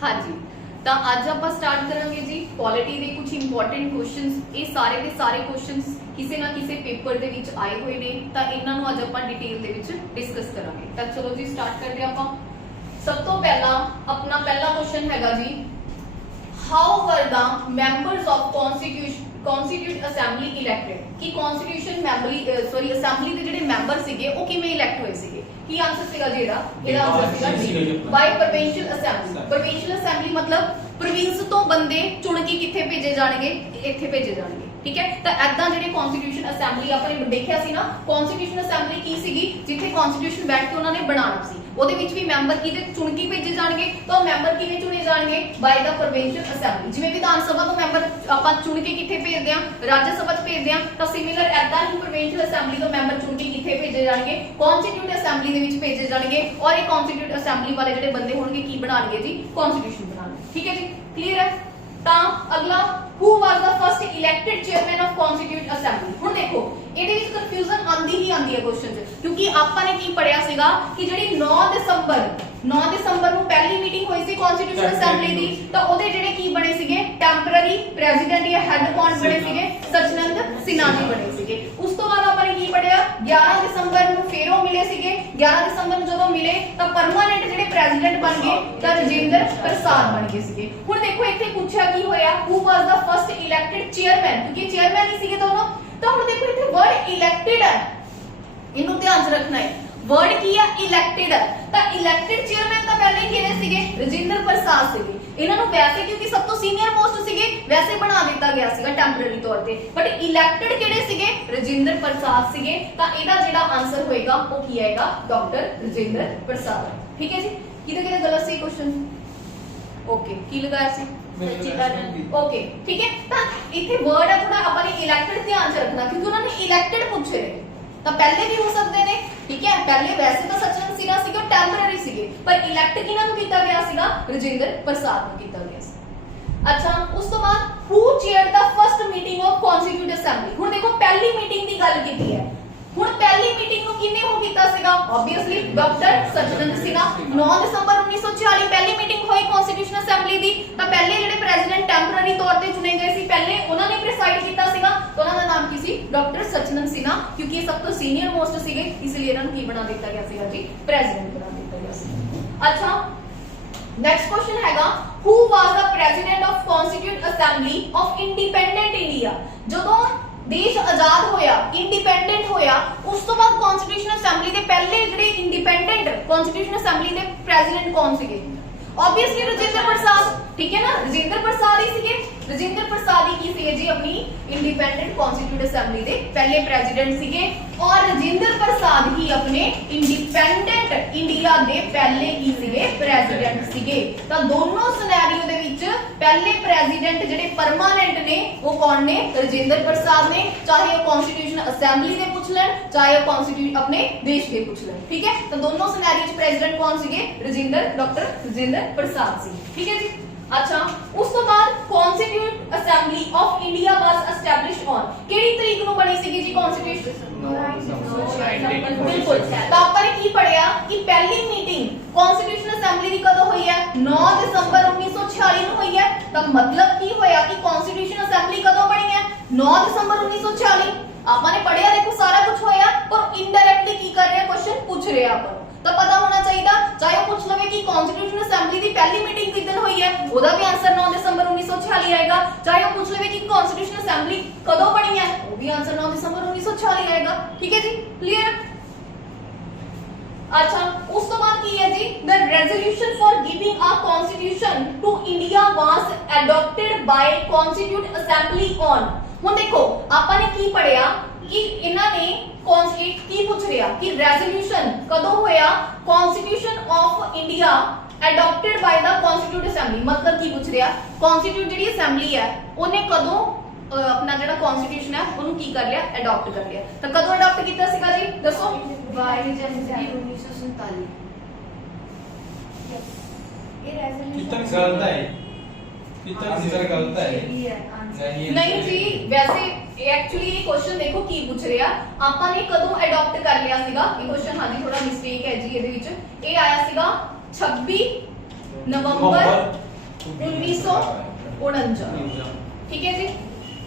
हाँ जी, तो अज आप स्टार्ट करांगे जी पॉलिटी के कुछ इंपॉर्टेंट क्वेश्चंस। ये सारे के सारे क्वेश्चंस किसी ना किसी पेपर दे विच आए हुए ने, तो इन्हां नूं अज आपां डिटेल दे विच डिस्कस करांगे। तो चलो जी स्टार्ट करते हैं आपां। सब तो पहला अपना पहला क्वेश्चन हैगा जी, how were the members of constitute assembly elected. कि कॉन्स्टिट्यूशन असेंबली दे जिहड़े मैंबर सीगे वो किवें इलैक्ट होए सीगे? की आंसर सीगा जी ਇਹਦਾ आंसर सीगा D, by provincial assembly. Provincial assembly मतलब प्रोविंस तो बंदे चुन के किथे भेजे जाणगे, इत्थे भेजे जाणगे। ठीक है, तो ऐदा जिहड़े कॉन्स्टिट्यूशन असेंबली आपने देखिया सी ना, कॉन्स्टिट्यूशन असेंबली की सीगी जिथे कॉन्स्टिट्यूशन बैठ के उन्होंने बनाना सी, ਉਹਦੇ ਵਿੱਚ ਵੀ ਮੈਂਬਰ ਕਿਹਦੇ ਚੁਣ ਕੇ ਭੇਜੇ ਜਾਣਗੇ। ਤਾਂ ਮੈਂਬਰ ਕਿਵੇਂ ਚੁਣੇ ਜਾਣਗੇ? ਬਾਈ ਦਾ ਪ੍ਰੋਵਿੰਸ਼ੀਅਲ ਅਸੈਂਬਲੀ। ਜਿਵੇਂ ਵਿਧਾਨ ਸਭਾ ਤੋਂ ਮੈਂਬਰ ਆਪਾਂ ਚੁਣ ਕੇ ਕਿੱਥੇ ਭੇਜਦੇ ਆ? ਰਾਜ ਸਭਾ 'ਚ ਭੇਜਦੇ ਆ। ਤਾਂ ਸਿਮਿਲਰ ਐਦਾਂ ਹੀ ਪ੍ਰੋਵਿੰਸ਼ੀਅਲ ਅਸੈਂਬਲੀ ਤੋਂ ਮੈਂਬਰ ਚੁਣ ਕੇ ਕਿੱਥੇ ਭੇਜੇ ਜਾਣਗੇ? ਕਨਸਟੀਟਿਊਟ ਅਸੈਂਬਲੀ ਦੇ ਵਿੱਚ ਭੇਜੇ ਜਾਣਗੇ। ਔਰ ਇਹ ਕਨਸਟੀਟਿਊਟ ਅਸੈਂਬਲੀ ਵਾਲੇ ਜਿਹੜੇ ਬੰਦੇ ਹੋਣਗੇ ਕੀ ਬਣਾਣਗੇ ਜੀ? ਕਨਸਟੀਟਿਊਸ਼ਨ ਬਣਾਣਗੇ। ਠੀਕ ਹੈ ਜੀ, ਕਲੀਅਰ ਹੈ। ਤਾਂ ਅਗਲਾ, who was the first elected chairman of constituent assembly। ਹੁਣ ਦੇਖੋ ਇਹਦੇ ਵਿੱਚ ਕਨਫਿਊਜ਼ਨ ਆਂਦੀ ਹੀ ਆਂਦੀ ਹੈ ਕੁਐਸਚਨ 'ਚ, ਕਿਉਂਕਿ ਆਪਾਂ ਨੇ ਕੀ ਪੜਿਆ ਸੀਗਾ ਕਿ ਜਿਹੜੀ 9 ਦਸੰਬਰ ਨੂੰ ਪਹਿਲੀ ਮੀਟਿੰਗ ਹੋਈ ਸੀ ਕਨਸਟੀਟਿਊਸ਼ਨ ਅਸੈਂਬਲੀ ਦੀ, ਤਾਂ ਉਹਦੇ ਜਿਹੜੇ ਕੀ ਬਣੇ ਸੀਗੇ? ਟੈਂਪਰਰੀ ਪ੍ਰੈਜ਼ੀਡੈਂਟ ਜਾਂ ਹੈੱਡ ਕੌਣ ਬਣੇ ਸੀਗੇ? ਸਚਨੰਦ ਸਿਨਹਾ ਜੀ ਬਣੇ ਸੀਗੇ। ਉਸ ਤੋਂ ਬਾਅਦ ਆਪਾਂ ਨੇ ਕੀ ਪੜਿਆ? 11 ਦਸੰਬਰ ਨੂੰ ਫੇਰ ਉਹ ਮਿਲੇ ਸੀਗੇ। 11 ਦਸੰਬਰ ਨੂੰ ਜਦੋਂ ਮਿਲੇ ਤਾਂ ਪਰਮਾਨੈਂਟ ਜਿਹੜੇ ਪ੍ਰੈਜ਼ੀਡੈਂਟ ਬਣ ਗਏ ਤਾਂ ਰਜਿੰਦਰ ਪ੍ਰਸਾਦ ਬਣ ਗਏ ਸੀਗੇ। ਹੁਣ ਦੇਖੋ ਇੱਥੇ ਪੁੱਛਿਆ ਕੀ ਹੋਇਆ? who was the first elected chairman, ਕਿਉਂਕਿ ਚੇਅਰਮੈਨ ਹੀ ਸੀਗੇ ਦੋਨੋਂ। ਤਾਂ ਹੁਣ ਦੇਖੋ ਇੱਥੇ ਵਰਡ ਇਲੈਕਟਿਡ ਹੈ, ਇਹਨੂੰ ਧਿਆਨ 'ਚ ਰੱਖਣਾ ਹੈ। ਵਰਡ ਕੀ ਹੈ? ਇਲੈਕਟਿਡ ਹੈ। ਤਾਂ ਇਲੈਕਟਿਡ ਚੇਅਰਮੈਨ ਤਾਂ ਪਹਿਲੇ ਕਿਹੜੇ ਸੀਗੇ? ਰਜਿੰਦਰ ਪ੍ਰਸਾਦ ਸੀਗੇ। ਇਹਨਾਂ ਨੂੰ ਵੈਸੇ ਕਿਉਂਕਿ ਸਭ ਤੋਂ ਸੀਨੀਅਰ ਮੋਸਟ ਸੀਗੇ ਵੈਸੇ ਬਣਾ ਦਿੱਤਾ ਗਿਆ ਸੀਗਾ ਟੈਂਪਰੇਰੀ ਤੌਰ ਤੇ, ਬਟ ਇਲੈਕਟਿਡ ਕਿਹੜੇ ਸੀਗੇ? ਰਜਿੰਦਰ ਪ੍ਰਸਾਦ ਸੀਗੇ। ਤਾਂ ਇਹਦਾ ਜਿਹੜਾ ਆਨਸਰ ਹੋਏਗਾ ਉਹ ਕੀ ਆਏਗਾ? ਡਾਕਟਰ ਰਜਿੰਦਰ ਪ੍ਰਸਾਦ। ਠੀਕ ਹੈ ਜੀ, ਕਿਹਦੇ ਗਲਤ ਸੀ ਕੁਐਸਚਨ? ओके, की लगाया सी? ओके, ठीक है। ਤਾਂ ਇੱਥੇ ਵਰਡ ਹੈ ਥੋੜਾ ਆਪਾਂ ਨੇ ਇਲੈਕਟਿਡ ਧਿਆਨ 'ਚ ਰੱਖਣਾ, ਕਿਉਂਕਿ ਉਹਨਾਂ ਨੇ ਇਲੈਕਟਿਡ ਪੁੱਛੇ ਨੇ। ਤਾਂ ਪਹਿਲੇ ਵੀ ਹੋ ਸਕਦੇ ਨੇ, ਠੀਕ ਹੈ। ਪਹਿਲੇ ਵੈਸੇ ਤਾਂ ਸਚਨ ਸਿਨਹਾ ਸੀਗੇ, ਉਹ ਟੈਂਪਰੇਰੀ ਸੀਗੇ, ਪਰ ਇਲੈਕਟ ਕਿਹਨਾਂ ਨੂੰ ਕੀਤਾ ਗਿਆ ਸੀਗਾ? ਰਜਿੰਦਰ ਪ੍ਰਸਾਦ ਨੂੰ ਕੀਤਾ ਗਿਆ ਸੀ। ਅੱਛਾ, ਉਸ ਤੋਂ ਬਾਅਦ who chaired the first meeting of constitute assembly. ਹੁਣ ਦੇਖੋ ਪਹਿਲੀ ਮੀਟਿੰਗ ਦੀ ਗੱਲ ਕੀਤੀ ਹੈ। ਹੁਣ ਪਹਿਲੀ ਮੀਟਿੰਗ ਨੂੰ ਕਿਹਨੇ ਹੋ ਕੀਤਾ ਸੀਗਾ? Obviously doctor Sachchidananda Sinha. 9 ਦਸੰਬਰ 1946 ਪਹਿਲੀ ਮੀਟਿੰਗ ਹੋਈ ਕਨਸਟੀਟਿਊਸ਼ਨ ਅਸੈਂਬਲੀ ਦੀ। ਤਾਂ ਪਹਿਲੇ ਜਿਹੜੇ ਪ੍ਰੈਜ਼ੀਡੈਂਟ ਟੈਂਪਰਰੀ ਤੌਰ ਤੇ ਚੁਣੇ ਗਏ ਸੀ, ਪਹਿਲੇ ਉਹਨਾਂ ਨੇ ਪ੍ਰੀਸਾਈਡ ਕੀਤਾ ਸੀਗਾ। ਤਾਂ ਉਹਨਾਂ ਦਾ ਨਾਮ ਕੀ ਸੀ? ਡਾਕਟਰ ਸਚਨੰਦ ਸਿਨਹਾ, ਕਿਉਂਕਿ ਇਹ ਸਭ ਤੋਂ ਸੀਨੀਅਰ ਮੋਸਟ ਸੀਗੇ, ਇਸ ਲਈ ਇਹਨਾਂ ਨੂੰ ਕੀ ਬਣਾ ਦਿੱਤਾ ਗਿਆ ਸੀਗਾ ਜੀ? ਪ੍ਰੈਜ਼ੀਡੈਂਟ ਬਣਾ ਦਿੱਤਾ ਗਿਆ ਸੀ। ਅੱਛਾ, ਨੈਕਸਟ ਕੁਐਸਚਨ ਹੈਗਾ, who was the president of constituent assembly of independent India। ਜਦੋਂ ਦੇਸ਼ ਆਜ਼ਾਦ ਹੋਇਆ, ਇੰਡੀਪੈਂਡੈਂਟ ਹੋਇਆ, ਉਸ ਤੋਂ ਬਾਅਦ ਕਨਸਟੀਟਿਊਸ਼ਨ ਅਸੈਂਬਲੀ ਦੇ ਪਹਿਲੇ ਜਿਹੜੇ ਇੰਡੀਪੈਂਡੈਂਟ ਕਨਸਟੀਟਿਊਸ਼ਨ ਅਸੈਂਬਲੀ ਦੇ ਪ੍ਰੈਜ਼ੀਡੈਂਟ ਕੌਣ ਸੀਗੇ? ਆਬਵੀਅਸਲੀ ਰਜਿੰਦਰ ਪ੍ਰਸਾਦ। ਠੀਕ ਹੈ ਨਾ, ਰਜਿੰਦਰ ਪ੍ਰਸਾਦ ਹੀ ਸੀਗੇ। ਰਜਿੰਦਰ ਪ੍ਰਸਾਦ ਹੀ ਕੀ ਸੀਗੇ ਜੀ? ਆਪਣੀ ਇੰਡੀਪੈਂਡੈਂਟ ਕਨਸਟੀਟਿਊਟ ਅਸੈਂਬਲੀ ਦੇ ਪਹਿਲੇ ਪ੍ਰੈਜ਼ੀਡੈਂਟ ਸੀਗੇ। ਔਰ ਰਜਿੰਦਰ ਪ੍ਰਸਾਦ ਹੀ ਆਪਣੇ ਇੰਡੀਪੈਂਡੈਂਟ ਇੰਡੀਆ ਦੇ ਪਹਿਲੇ ਕੀ ਸੀਗੇ? ਪ੍ਰੈਜ਼ੀਡੈਂਟ ਸੀਗੇ। ਤਾਂ ਦੋਨੋਂ ਸਿਨੈਰੀਓ ਦੇ ਵਿੱਚ ਪਹਿਲੇ ਪ੍ਰੈਜ਼ੀਡੈਂਟ ਜਿਹੜੇ ਪਰਮਾਨੈਂਟ ਨੇ ਉਹ ਕੌਣ ਨੇ? ਰਜਿੰਦਰ ਪ੍ਰਸਾਦ ਨੇ। ਚਾਹੇ ਉਹ ਕਨਸਟੀਟਿਊਸ਼ਨ ਅਸੈਂਬਲੀ ਦੇ ਪੁੱਛ ਲੈਣ, ਚਾਹੇ ਉਹ ਕਨਸਟੀਟਿਊਸ਼ਨ ਆਪਣੇ ਦੇਸ਼ ਦੇ ਪੁੱਛ ਲੈਣ। ਠੀਕ ਹੈ, ਤਾਂ ਦੋਨੋਂ ਸਿਨੈਰੀਓ 'ਚ ਪ੍ਰੈਜ਼ੀਡੈਂਟ ਕੌਣ ਸੀਗੇ? ਡਾਕਟਰ ਰਜਿੰਦਰ ਪ੍ਰਸਾਦ ਸੀ। ਠੀਕ ਹੈ ਜੀ। अच्छा, उस तो बाद constitute assembly of India was established on ਕਿਹੜੀ ਤਰੀਕ ਨੂੰ ਬਣੀ ਸੀਗੀ ਜੀ ਕਨਸਟੀਟਿਊਸ਼ਨ? ਬਿਲਕੁਲ। ਤਾਂ ਆਪਾਂ ਨੇ ਕੀ ਪੜਿਆ ਕਿ ਪਹਿਲੀ ਮੀਟਿੰਗ ਕਨਸਟੀਟਿਊਸ਼ਨ ਅਸੈਂਬਲੀ ਦੀ ਕਦੋਂ ਹੋਈ ਹੈ? 9 ਦਸੰਬਰ 1946 ਨੂੰ ਹੋਈ ਹੈ। ਤਾਂ ਮਤਲਬ ਕੀ ਹੋਇਆ ਕਿ ਕਨਸਟੀਟਿਊਸ਼ਨ ਅਸੈਂਬਲੀ ਕਦੋਂ ਬਣੀ ਹੈ? 9 ਦਸੰਬਰ 1946। ਆਪਾਂ ਨੇ ਪੜਿਆ, ਦੇਖੋ ਸਾਰਾ ਕੁਝ ਹੋਇਆ, ਪਰ ਇਨਡਾਇਰੈਕਟਲੀ ਕੀ ਕਰ ਰਿਹਾ? ਕੁਐਸਚਨ ਪੁੱਛ ਰਿਹਾ ਆਪਾਂ ਨੂੰ। ਤਾਂ ਪਤਾ ਹੋਣਾ ਚਾਹੀਦਾ, ਚਾਹੇ ਉਹ ਪੁੱਛ ਲਵੇ ਕਿ ਕਨਸਟੀਟਿਊਸ਼ਨ ਅਸੈਂਬਲੀ ਦੀ ਪਹਿਲੀ ਮੀਟਿੰਗ ਕਿਦਨ ਹੋਈ ਹੈ, ਉਹਦਾ ਵੀ ਆਨਸਰ 9 ਦਸੰਬਰ 1946 ਆਏਗਾ। ਚਾਹੇ ਉਹ ਪੁੱਛ ਲਵੇ ਕਿ ਕਨਸਟੀਟਿਊਸ਼ਨ ਅਸੈਂਬਲੀ ਕਦੋਂ ਬਣੀ ਹੈ, ਉਹ ਵੀ ਆਨਸਰ 9 ਦਸੰਬਰ 1946 ਆਏਗਾ। ਠੀਕ ਹੈ ਜੀ, ਕਲੀਅਰ। अच्छा, उस तो बाद की है जी, the resolution for giving a constitution to India was adopted by constituent assembly on। ਹੁਣ ਦੇਖੋ ਆਪਾਂ ਨੇ ਕੀ ਪੜਿਆ ਕਿ ਇਹਨਾਂ ਨੇ ਕੀ ਪੁੱਛ ਰਿਹਾ ਕਿ ਰੈਜ਼ੋਲੂਸ਼ਨ ਕਦੋਂ ਹੋਇਆ? Constitution of India adopted by the constituent assembly। मतलब ਕੀ ਪੁੱਛ ਰਿਹਾ? ਕਨਸਟੀਟਿਊਟ ਜਿਹੜੀ ਅਸੈਂਬਲੀ ਹੈ ਉਹਨੇ ਕਦੋਂ अपना ਜਿਹੜਾ ਕਨਸਟੀਟਿਊਸ਼ਨ ਹੈ ਉਹਨੂੰ ਕੀ ਕਰ ਲਿਆ? ਅਡਾਪਟ ਕਰ ਲਿਆ। ਤਾਂ ਕਦੋਂ ਅਡਾਪਟ ਕੀਤਾ ਸੀਗਾ ਜੀ? ਦੱਸੋ। 22 जनवरी 1947। ये रेजोल्यूशन गलत है, कितना आंसर गलत है। नहीं जी, वैसे एक्चुअली ये क्वेश्चन देखो की पूछ ਰਿਹਾ ਆਪਾਂ ਨੇ ਕਦੋਂ ਅਡਾਪਟ ਕਰ ਲਿਆ ਸੀਗਾ ਇਹ क्वेश्चन। ਹਾਂਜੀ, ਥੋੜਾ ਮਿਸਟੇਕ ਹੈ ਜੀ ਇਹਦੇ ਵਿੱਚ। ਇਹ ਆਇਆ ਸੀਗਾ 26 ਨਵੰਬਰ 1949 ठीक है जी।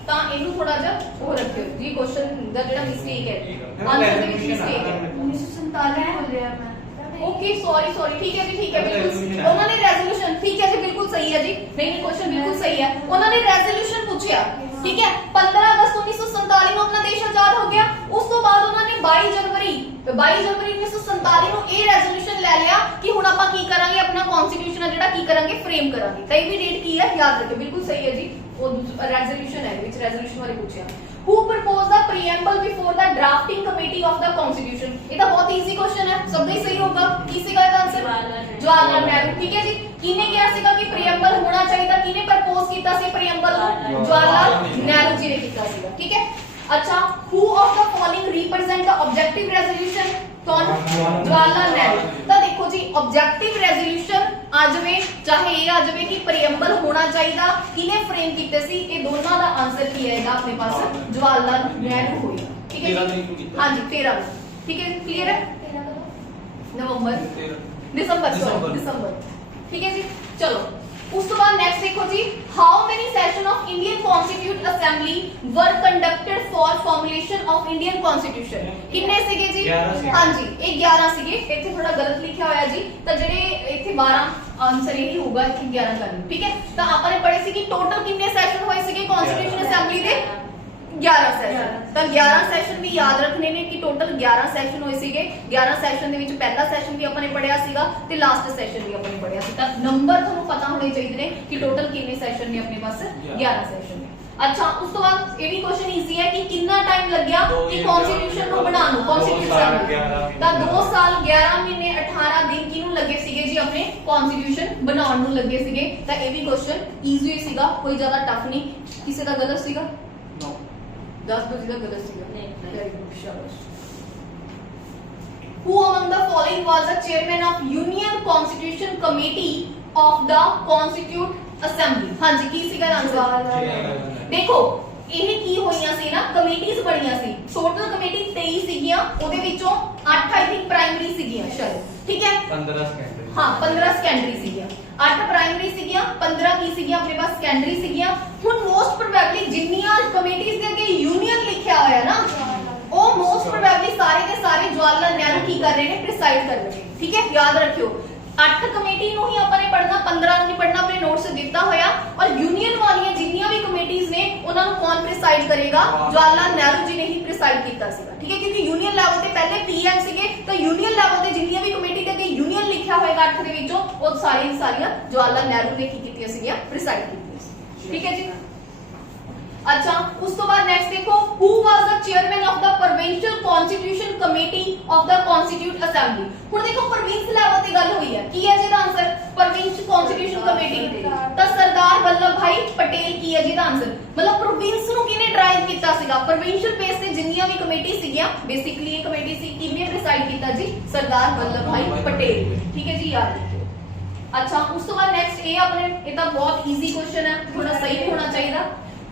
ਤਾਂ ਇਹਨੂੰ ਥੋੜਾ ਜਿਹਾ ਉਹ ਰੱਖਿਓ ਜੀ, ਕੁਐਸਚਨ ਦਾ ਜਿਹੜਾ ਮਿਸਟੇਕ ਹੈ ਆਨਸਰ ਦੇ ਵਿੱਚ ਮਿਸਟੇਕ ਹੈ 1947 बोलिया मैं ओके सॉरी ठीक है जी, ठीक है बिल्कुल उन्होंने रेजोल्यूशन ठीक है जी, बिल्कुल सही है जी, नहीं क्वेश्चन बिल्कुल सही है। उन्होंने रेजोल्यूशन पूछा ठीक है 15 अगस्त 1947 ਨੂੰ ਆਪਣਾ ਦੇਸ਼ ਆਜ਼ਾਦ ਹੋ ਗਿਆ। ਉਸ ਤੋਂ ਬਾਅਦ ਉਹਨਾਂ ਨੇ 22 ਜਨਵਰੀ 1947 ਨੂੰ ਇਹ ਰੈਜ਼ੋਲੂਸ਼ਨ ਲੈ ਲਿਆ ਕਿ ਹੁਣ ਆਪਾਂ ਕੀ ਕਰਾਂਗੇ, ਆਪਣਾ ਕਨਸਟੀਟਿਊਸ਼ਨ ਆ ਜਿਹੜਾ ਕੀ ਕਰਾਂਗੇ, ਫਰੇਮ ਕਰਾਂਗੇ। ਤਾਂ ਇਹ ਵੀ ਡੇਟ ਕੀ ਹੈ ਯਾਦ ਰੱਖਿਓ, ਬਿਲਕੁਲ ਸਹੀ ਹੈ ਜੀ। ਉਹ ਰੈਜ਼ੋਲੂਸ਼ਨ ਹੈ ਵਿੱਚ ਰੈਜ਼ੋਲੂਸ਼ਨ ਬਾਰੇ ਪੁੱਛਿਆ। Who proposed the preamble before the drafting committee of the constitution? ਇਹ ਤਾਂ ਬਹੁਤ ਈਜ਼ੀ ਕੁਐਸਚਨ ਹੈ, ਸਭ ਦਾ ਹੀ ਸਹੀ ਹੋਗਾ। ਕੀ ਸੀਗਾ ਇਹਦਾ ਆਨਸਰ? ਜਵਾਹਰਲਾਲ ਨਹਿਰੂ ਠੀਕ ਹੈ ਜੀ। ਕਿਹਨੇ ਕਿਹਾ ਸੀਗਾ ਕਿ ਪ੍ਰੀਐਮਬਲ ਹੋਣਾ ਚਾਹੀਦਾ, ਕਿਹਨੇ ਪ੍ਰਪੋਜ਼ ਕੀਤਾ ਸੀ ਪ੍ਰੀਐਮਬਲ? ਜਵਾਹਰਲਾਲ ਨਹਿਰੂ ਜੀ ਨੇ ਕੀਤਾ ਸੀਗਾ ਠੀਕ ਹੈ। अच्छा, who of the following represent the objective resolution? कौन? जवाहरलाल नेहरू। तो देखो जी ऑब्जेक्टिव रेजोल्यूशन आ जावे चाहे ये आ जावे कि प्रीएम्बल होना चाहिए, किने फ्रेम कीते सी, ये दोनों का आंसर की आएगा अपने पास जवाहरलाल नेहरू होगा ठीक है जी। हां जी 13 ठीक है, क्लियर है? नवंबर दिसंबर ठीक है जी। चलो उस तो बाद नेक्स्ट देखो जी, how many session of Indian constitute assembly were conducted for formulation of Indian constitution? कितने सीगे जी? हां जी ये 11 सीगे। इथे थोड़ा गलत लिखा होया जी, तो जेडे इथे 12 आंसर यही होगा, इथे 11 करनी ठीक है। तो आपने पढ़े सी कि टोटल कितने सेशन होए सीगे कॉन्स्टिट्यूशन असेंबली दे? 11 सेशन। तो 11 सेशन भी याद रखने ने कि टोटल 11 सेशन होए सीगे। 11 सेशन दे विच पहला सेशन भी आपने पढ़िया सीगा ते लास्ट सेशन भी आपने पढ़िया सी। तो नंबर ਤੁਹਾਨੂੰ पता होने चाहिए ने कि टोटल कितने सेशन ने अपने पास 11 सेशन ने। अच्छा उस तो बाद ये भी क्वेश्चन इजी है कि कितना टाइम लग गया कि कॉन्स्टिट्यूशन को बनाने ਨੂੰ, कॉन्स्टिट्यूशन ਦਾ 2 साल 11 महीने 18 दिन ਕਿਨੂੰ ਲੱਗੇ ਸੀਗੇ ਜੀ ਆਪਣੇ ਕਨਸਟੀਟਿਊਸ਼ਨ ਬਣਾਉਣ ਨੂੰ ਲੱਗੇ ਸੀਗੇ। ਤਾਂ ਇਹ ਵੀ क्वेश्चन इजी ਸੀਗਾ, ਕੋਈ ਜ਼ਿਆਦਾ ਟਫ ਨਹੀਂ। ਕਿਸੇ ਦਾ ਗਲਤ ਸੀਗਾ? 10 बजे का गलत सीगा नहीं, वेरी गुड शाबाश। Who among the following was the chairman of Union Constitution Committee of the Constituent Assembly? हाँ जी की सीगा आंसर? देखो ਇਹ ਕੀ ਹੋਈਆਂ ਸੀ ਨਾ, ਕਮੇਟੀਆਂ ਬਣੀਆਂ ਸੀ। ਟੋਟਲ ਕਮੇਟੀ 23 ਸੀਗੀਆਂ, ਉਹਦੇ ਵਿੱਚੋਂ 8 ਆਈ ਥਿੰਕ ਪ੍ਰਾਇਮਰੀ ਸੀਗੀਆਂ ਸ਼ਾਇਦ ਠੀਕ ਹੈ। 15 ਸੈਕੰਡਰੀ ਹਾਂ 15 ਸੈਕੰਡਰੀ ਸੀਗੀਆਂ, 8 ਪ੍ਰਾਇਮਰੀ ਸੀਗੀਆਂ, 15 ਕੀ ਸੀਗੀਆਂ ਆਪਣੇ ਪਾਸ ਸੈਕੰਡਰੀ ਸੀਗੀਆਂ। ਹੁਣ ਮੋਸਟ ਪ੍ਰੋਬੈਬਲੀ ਜਿੰਨੀਆਂ ਕਮੇਟੀਆਂ ਦੇ ਅੱਗੇ ਯੂਨੀਅਨ ਲਿਖਿਆ ਹੋਇਆ ਨਾ, ਉਹ ਮੋਸਟ ਪ੍ਰੋਬੈਬਲੀ ਸਾਰੇ ਦੇ ਸਾਰੇ ਜਵਾਹਰਲਾਲ ਨਹਿਰੂ ਕੀ ਕਰ ਰਹੇ ਨੇ, ਪ੍ਰੀਸਾਈਡ ਕਰ ਰਹੇ ਨੇ ਠੀਕ ਹੈ। ਯਾਦ ਰੱਖਿਓ 8 ਕਮੇਟੀ ਨੂੰ ਹੀ ਆਪਾਂ ਨੇ ਪੜਨਾ, 15 ਨੂੰ ਨਹੀਂ ਪੜਨਾ, ਆਪਣੇ ਨੋਟਸ ਦਿੱਤਾ ਹੋਇਆ। ਔਰ ਯੂਨੀਅਨ ਵਾਲੀਆਂ ਜਿੰਨੀਆਂ ਵੀ ਕਮੇਟੀਆਂ ਨੇ ਉਹਨਾਂ ਨੂੰ ਕੌਣ ਪ੍ਰੀਸਾਈਡ ਕਰੇਗਾ? ਜਵਾਹਰਲਾਲ ਨਹਿਰੂ ਜੀ ਨੇ ਹੀ ਪ੍ਰੀਸਾਈਡ ਕੀਤਾ ਸੀਗਾ ਠੀਕ ਹੈ। ਕਿਉਂਕਿ ਯੂਨੀਅਨ ਲੈਵਲ ਤੇ ਪਹਿਲੇ ਪੀਐਮ ਸੀਗੇ, ਤਾਂ ਯੂਨੀਅਨ ਲੈਵਲ ਤੇ ਜਿੰਨੀਆਂ ਵੀ ਕਮੇਟੀ ਤੇ ਅੱਗੇ ਯੂਨੀਅਨ ਲਿਖਿਆ ਹੋਏਗਾ 8 ਦੇ ਵਿੱਚੋਂ, ਉਹ ਸਾਰੀਆਂ ਜਵਾਹਰਲਾਲ ਨਹਿਰੂ ਨੇ ਕੀ ਕੀਤੀਆਂ ਸੀਗੀਆਂ, ਪ੍ਰੀਸਾਈਡ ਕੀਤੀਆਂ ਸੀ ਠੀਕ ਹੈ ਜੀ। अच्छा उस तो बाद नेक्स्ट देखो, who was the chairman of the provincial constitution committee of the constituent assembly? ਹੁਣ ਦੇਖੋ ਪ੍ਰੋਵਿੰਸ ਲੈਵਲ ਤੇ ਗੱਲ ਹੋਈ ਹੈ, ਕੀ ਹੈ ਜਿਹਦਾ ਆਨਸਰ? Province constitution committee. ਤਾਂ ਸਰਦਾਰ ਵੱਲਭ ਭਾਈ ਪਟੇਲ ਕੀ ਹੈ ਜਿਹਦਾ ਆਨਸਰ? ਮਤਲਬ ਪ੍ਰੋਵਿੰਸ ਨੂੰ ਕਿਹਨੇ ਡਰਾਈਵ ਕੀਤਾ ਸੀਗਾ? ਪ੍ਰੋਵਿੰਸ਼ੀਅਲ ਬੇਸ ਤੇ ਜਿੰਨੀਆਂ ਵੀ ਕਮੇਟੀ ਸੀਗੀਆਂ, ਬੇਸਿਕਲੀ ਇਹ ਕਮੇਟੀ ਸੀ, ਕਿਹਨੇ ਪ੍ਰੀਸਾਈਡ ਕੀਤਾ ਜੀ? ਸਰਦਾਰ ਵੱਲਭ ਭਾਈ ਪਟੇਲ ਠੀਕ ਹੈ ਜੀ, ਯਾਦ ਰੱਖਿਓ। अच्छा उस तो बाद नेक्स्ट ये अपने ये तो बहुत इजी क्वेश्चन है, थोड़ा सही होना चाहिए।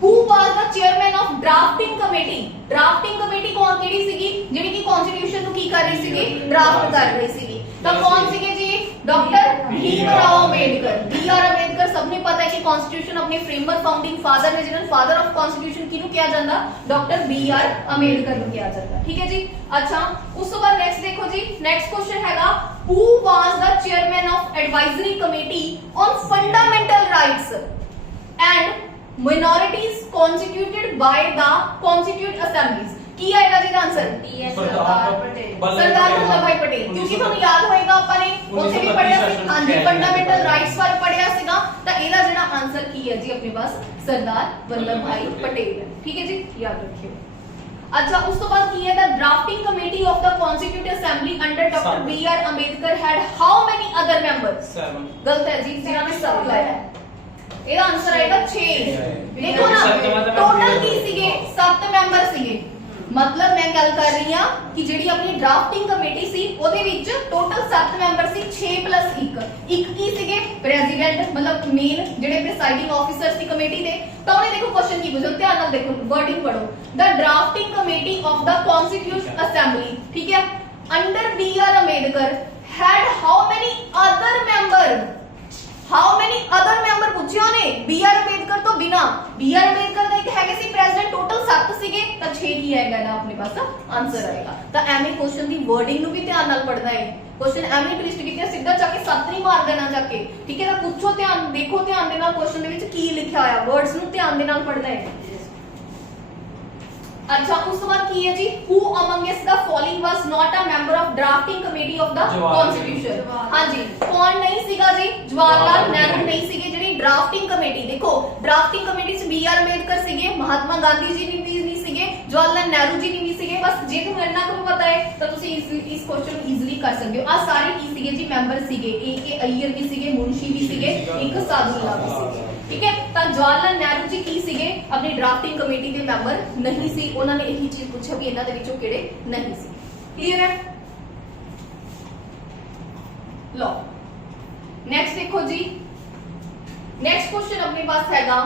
Who was the chairman of drafting committee? drafting committee कौन केड़ी सीगी ਜਿਹੜੀ ਕਿ ਕਨਸਟੀਟਿਊਸ਼ਨ ਨੂੰ ਕੀ ਕਰ ਰਹੀ ਸੀਗੀ, ਡਰਾਫਟ ਕਰ ਰਹੀ ਸੀਗੀ। ਤਾਂ ਕੌਣ ਸੀਗੇ ਜੀ? ਡਾਕਟਰ ਭੀਮਰਾਓ ਅੰਬੇਡਕਰ। ਬੀਆਰ ਅੰਬੇਡਕਰ ਸਭ ਨੂੰ ਪਤਾ ਹੈ ਕਿ ਕਨਸਟੀਟਿਊਸ਼ਨ ਆਪਣੇ ਫਰੇਮਰ ਫਾਊਂਡਿੰਗ ਫਾਦਰ ਨੇ, ਜਿਹਨਾਂ ਨੂੰ ਫਾਦਰ ਆਫ ਕਨਸਟੀਟਿਊਸ਼ਨ ਕਿਹਨੂੰ ਕਿਹਾ ਜਾਂਦਾ? ਡਾਕਟਰ ਬੀਆਰ ਅੰਬੇਡਕਰ ਨੂੰ ਕਿਹਾ ਜਾਂਦਾ ਠੀਕ ਹੈ ਜੀ। ਅੱਛਾ ਉਸ ਤੋਂ ਬਾਅਦ ਨੈਕਸਟ ਦੇਖੋ ਜੀ, ਨੈਕਸਟ ਕੁਐਸਚਨ ਹੈਗਾ who was the chairman of advisory committee on fundamental rights and minorities constituted by the constituent assemblies? ਕੀ ਆਏਗਾ ਜੀ ਦਾ ਆਨਸਰ? सरदार पटेल। ਸਰਦਾਰ ਵੱਲਭ ਭਾਈ ਪਟੇਲ। ਕਿਉਂਕਿ ਤੁਹਾਨੂੰ ਯਾਦ ਹੋਏਗਾ ਆਪਾਂ ਨੇ ਉੱਥੇ ਵੀ ਪੜਿਆ ਸੀ, ਹਾਂਜੀ ਫੰਡਾਮੈਂਟਲ ਰਾਈਟਸ ਬਾਰੇ ਪੜਿਆ ਸੀਗਾ। ਤਾਂ ਇਹਦਾ ਜਿਹੜਾ ਆਨਸਰ ਕੀ ਹੈ ਜੀ ਆਪਣੇ ਪਾਸ? ਸਰਦਾਰ ਵੱਲਭ ਭਾਈ ਪਟੇਲ ਠੀਕ ਹੈ ਜੀ, ਯਾਦ ਰੱਖਿਓ। अच्छा उस तो बाद की है the drafting committee of the constitute assembly under doctor B R Ambedkar had how many other members? 7 गलत है जी, जिन्होंने 7 लाया है। ਇਹਦਾ ਆਨਸਰ ਆਏਗਾ 6। ਦੇਖੋ ਨਾ ਟੋਟਲ ਕੀ ਸੀਗੇ? 7 ਮੈਂਬਰ ਸੀਗੇ। ਮਤਲਬ ਮੈਂ ਗੱਲ ਕਰ ਰਹੀ ਹਾਂ ਕਿ ਜਿਹੜੀ ਆਪਣੀ ਡਰਾਫਟਿੰਗ ਕਮੇਟੀ ਸੀ ਉਹਦੇ ਵਿੱਚ ਟੋਟਲ 7 ਮੈਂਬਰ ਸੀ, 6 + 1। ਇੱਕ ਕੀ ਸੀਗੇ? ਪ੍ਰੈਜ਼ੀਡੈਂਟ, ਮਤਲਬ ਮੇਨ ਜਿਹੜੇ ਪ੍ਰੀਸਾਈਡਿੰਗ ਆਫੀਸਰ ਸੀ ਕਮੇਟੀ ਦੇ। ਤਾਂ ਉਹਨੇ ਦੇਖੋ ਕੁਐਸਚਨ ਕੀ ਪੁੱਛਿਆ, ਧਿਆਨ ਨਾਲ ਦੇਖੋ, ਵਰਡਿੰਗ ਪੜੋ। The drafting committee of the constitution assembly ਠੀਕ ਹੈ under B R Ambedkar had how many other member? How many other member ਪੁੱਛਿਆ ਨੇ ਬੀ ਆਰ ਅੰਬੇਦਕਰ ਤੋਂ ਬਿਨਾ ਬੀ ਆਰ ਅੰਬੇਦਕਰ ਦਾ ਇੱਕ ਹੈਗੇ ਸੀ ਪ੍ਰੈਜ਼ੀਡੈਂਟ ਟੋਟਲ 7 ਸੀਗੇ ਤਾਂ 6 ਹੀ ਆਏਗਾ ਇਹਦਾ ਆਪਣੇ ਪਾਸ ਆਨਸਰ ਆਏਗਾ ਤਾਂ ਐਵੇਂ ਕੁਐਸਚਨ ਦੀ ਵਰਡਿੰਗ ਨੂੰ ਵੀ ਧਿਆਨ ਨਾਲ ਪੜ੍ਹਨਾ ਹੈ क्वेश्चन एवं ट्विस्ट कीते सीधा जाके 7 नहीं मार देना जाके ठीक है तो पूछो ध्यान देखो ध्यान दे नाल क्वेश्चन दे विच की लिखा होया वर्ड्स नु ध्यान दे नाल पढ़ना है अच्छा उस बाद की है जी who amongst the following was not a member of drafting committee of the constitution हां जी कौन नहीं सीगा जी जवाहरलाल नेहरू नहीं सीगे जेडी ड्राफ्टिंग कमेटी देखो ड्राफ्टिंग कमेटी च बी आर अंबेडकर सीगे महात्मा गांधी जी भी नहीं सीगे जवाहरलाल नेहरू जी नहीं सीगे बस जे तुहानू इतना को पता है तो तुसी इस क्वेश्चन ਨੂੰ इजीली कर सकते हो आ सारे की सीगे जी मेंबर सीगे ए के अय्यर भी सीगे मुंशी भी सीगे एक साधुल्ला भी सीगे ठीक है तो जवाहरलाल नेहरू जी की सीगे अपनी ड्राफ्टिंग कमेटी के मेंबर नहीं सी उन्होंने यही चीज पूछा भी इन्हां दे विचों किहड़े नहीं सी क्लियर है लो नेक्स्ट देखो जी नेक्स्ट क्वेश्चन अपने पास हैगा